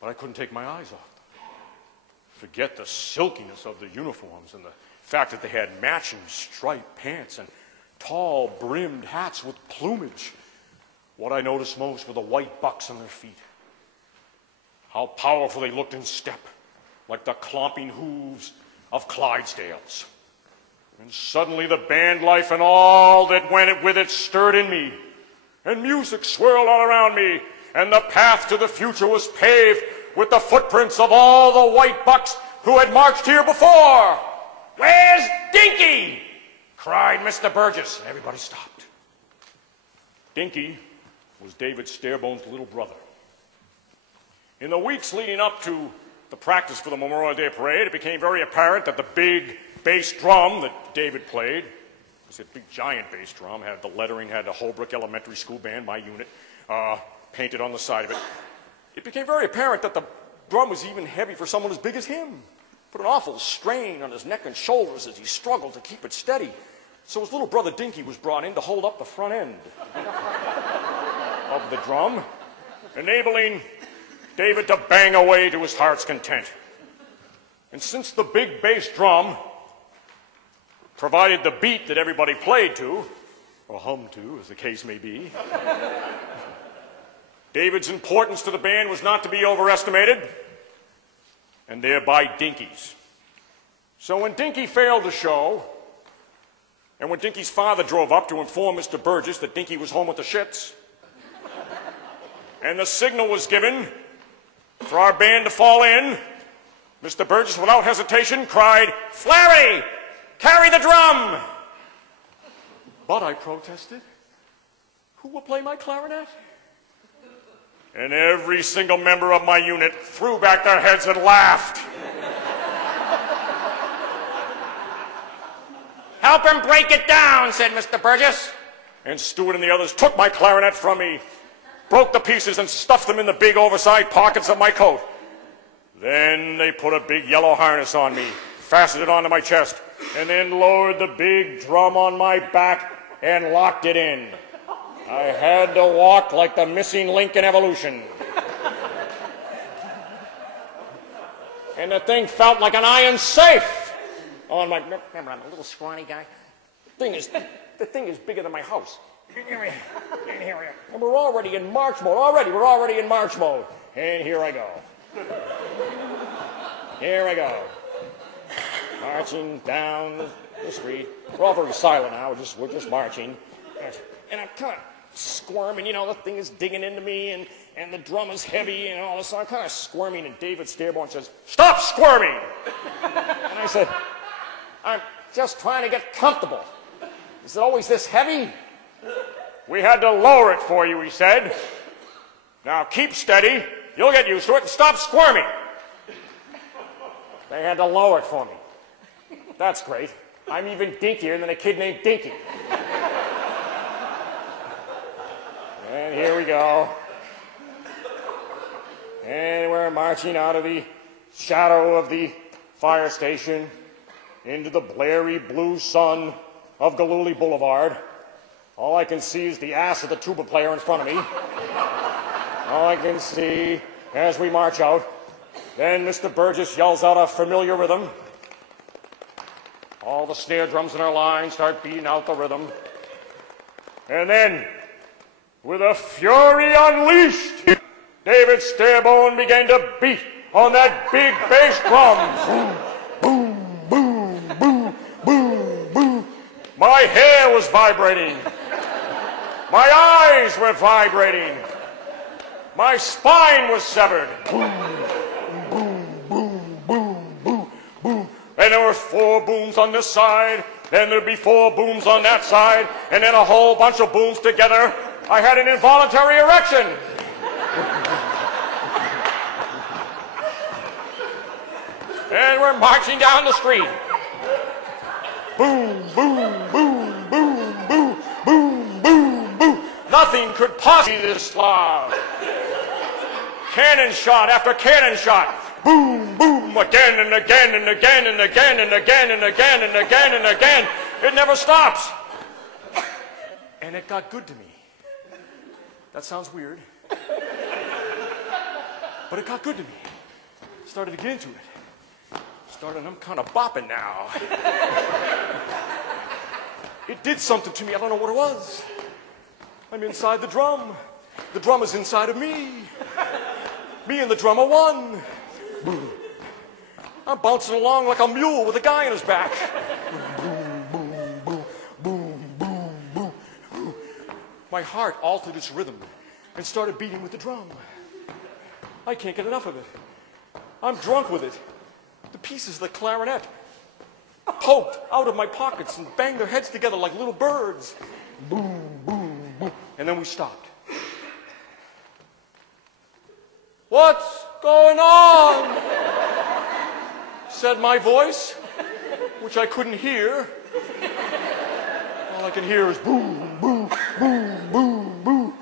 but I couldn't take my eyes off them. Forget the silkiness of the uniforms and the fact that they had matching striped pants and tall brimmed hats with plumage. What I noticed most were the white bucks on their feet. How powerful they looked in step, like the clomping hooves of Clydesdales. And suddenly the band life and all that went with it stirred in me, and music swirled all around me, and the path to the future was paved with the footprints of all the white bucks who had marched here before. "Where's Dinky?" cried Mr. Burgess, and everybody stopped. Dinky was David Starebone's little brother. In the weeks leading up to the practice for the Memorial Day Parade, it became very apparent that the big bass drum that David played, it was a big giant bass drum, had the lettering, had the Holbrook Elementary School Band, my unit, painted on the side of it. It became very apparent that the drum was even heavy for someone as big as him. Put an awful strain on his neck and shoulders as he struggled to keep it steady. So his little brother Dinky was brought in to hold up the front end of the drum, enabling David to bang away to his heart's content. And since the big bass drum provided the beat that everybody played to, or hummed to, as the case may be, David's importance to the band was not to be overestimated, and thereby Dinky's. So when Dinky failed the show, and when Dinky's father drove up to inform Mr. Burgess that Dinky was home with the shits, and the signal was given for our band to fall in, Mr. Burgess, without hesitation, cried, "Flaherty, carry the drum!" But I protested, "Who will play my clarinet?" And every single member of my unit threw back their heads and laughed. "Help him break it down," said Mr. Burgess. And Stewart and the others took my clarinet from me, broke the pieces, and stuffed them in the big oversized pockets of my coat. Then they put a big yellow harness on me, fastened it onto my chest, and then lowered the big drum on my back and locked it in. I had to walk like the missing link in evolution. And the thing felt like an iron safe on my... Remember, I'm a little scrawny guy. The thing is bigger than my house. And we're already in march mode. We're already in march mode. And here I go. Here I go. Marching down the street. We're all very silent now. We're just marching. And I'm kind of squirming. You know, the thing is digging into me, and the drum is heavy and all this. So I'm kind of squirming, and David Starbone says, "Stop squirming!" And I said, "I'm just trying to get comfortable. Is it always this heavy?" "We had to lower it for you," he said. "Now keep steady. You'll get used to it, and stop squirming." They had to lower it for me. That's great. I'm even dinkier than a kid named Dinky. And here we go. And we're marching out of the shadow of the fire station into the blary blue sun of Galooly Boulevard. All I can see is the ass of the tuba player in front of me. All I can see as we march out. Then Mr. Burgess yells out a familiar rhythm. All the snare drums in our line start beating out the rhythm. And then, with a fury unleashed, David Starbone began to beat on that big bass drum. Boom, boom, boom, boom, boom, boom. My hair was vibrating. My eyes were vibrating. My spine was severed. Boom, boom, boom, boom, boom, boom. And there were 4 booms on this side, then there'd be 4 booms on that side, and then a whole bunch of booms together. I had an involuntary erection. And we're marching down the street. Boom, boom, boom, boom, boom, boom, boom, boom. Nothing could possibly be this loud. Cannon shot after cannon shot. Boom, boom, again and again and again and again and again and again and again and again. It never stops. And it got good to me. That sounds weird. But it got good to me. Started to get into it. I'm kind of bopping now. It did something to me. I don't know what it was. I'm inside the drum. The drum is inside of me. Me and the drum are one. I'm bouncing along like a mule with a guy on his back. My heart altered its rhythm and started beating with the drum. I can't get enough of it. I'm drunk with it. The pieces of the clarinet poked out of my pockets and banged their heads together like little birds. Boom, boom, boom. And then we stopped. "What's going on?" said my voice, which I couldn't hear. All I can hear is boom, boom, boom, boom, boom.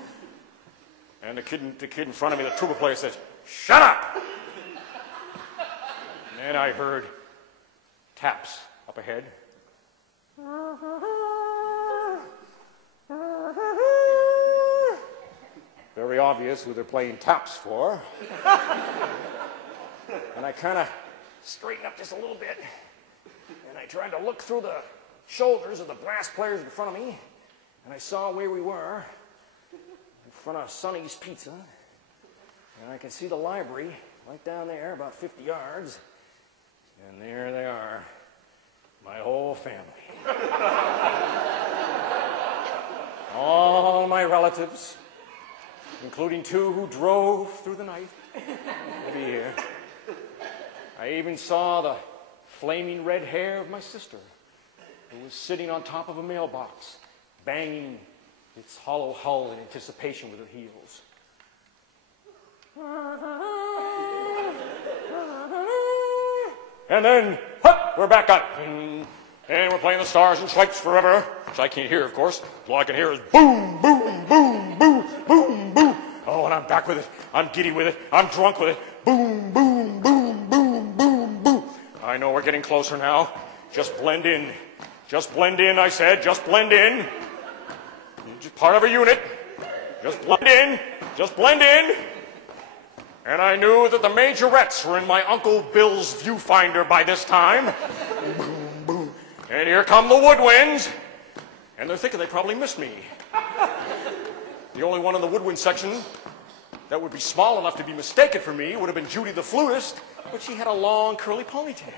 And the kid in front of me, the tuba player, says, "Shut up!" And then I heard taps up ahead. Very obvious who they're playing taps for. And I kind of straightened up just a little bit, and I tried to look through the shoulders of the brass players in front of me, and I saw where we were, in front of Sonny's Pizza, and I could see the library right down there, about 50 yards, and there they are, my whole family. All my relatives, including 2 who drove through the night to be here. I even saw the flaming red hair of my sister, who was sitting on top of a mailbox, banging its hollow hull in anticipation with her heels. And then, hup, we're back up. And we're playing the Stars and Stripes Forever, which I can't hear, of course. All I can hear is boom, boom, boom, boom, boom, boom. Oh, and I'm back with it. I'm giddy with it. I'm drunk with it. Boom, boom, boom, boom, boom, boom. I know we're getting closer now. Just blend in. Just blend in, I said. Just blend in. You're just part of a unit. Just blend in. Just blend in. And I knew that the majorettes were in my Uncle Bill's viewfinder by this time. Boom, boom. And here come the woodwinds. And they're thinking they probably missed me. The only one in the woodwind section that would be small enough to be mistaken for me would have been Judy the flutist, but she had a long curly ponytail.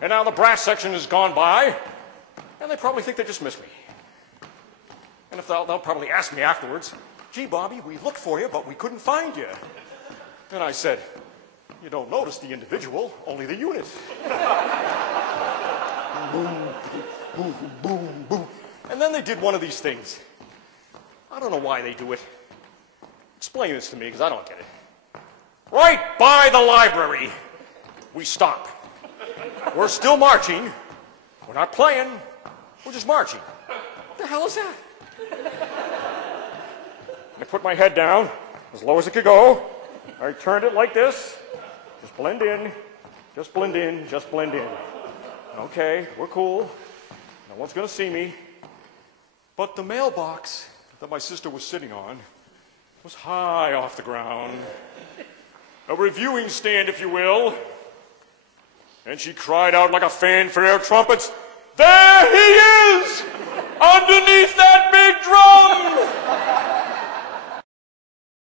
And now the brass section has gone by, and they probably think they just missed me. And if they'll probably ask me afterwards, "Gee, Bobby, we looked for you, but we couldn't find you." And I said, "You don't notice the individual, only the unit." Boom, boom, boom, boom. And then they did one of these things. I don't know why they do it. Explain this to me, because I don't get it. Right by the library, we stop. We're still marching. We're not playing. We're just marching. What the hell is that? I put my head down as low as it could go. I turned it like this. Just blend in. Just blend in. Just blend in. Okay, we're cool. No one's going to see me. But the mailbox that my sister was sitting on was high off the ground. A reviewing stand, if you will. And she cried out like a fanfare of trumpets, "There he is! Underneath that big drum!"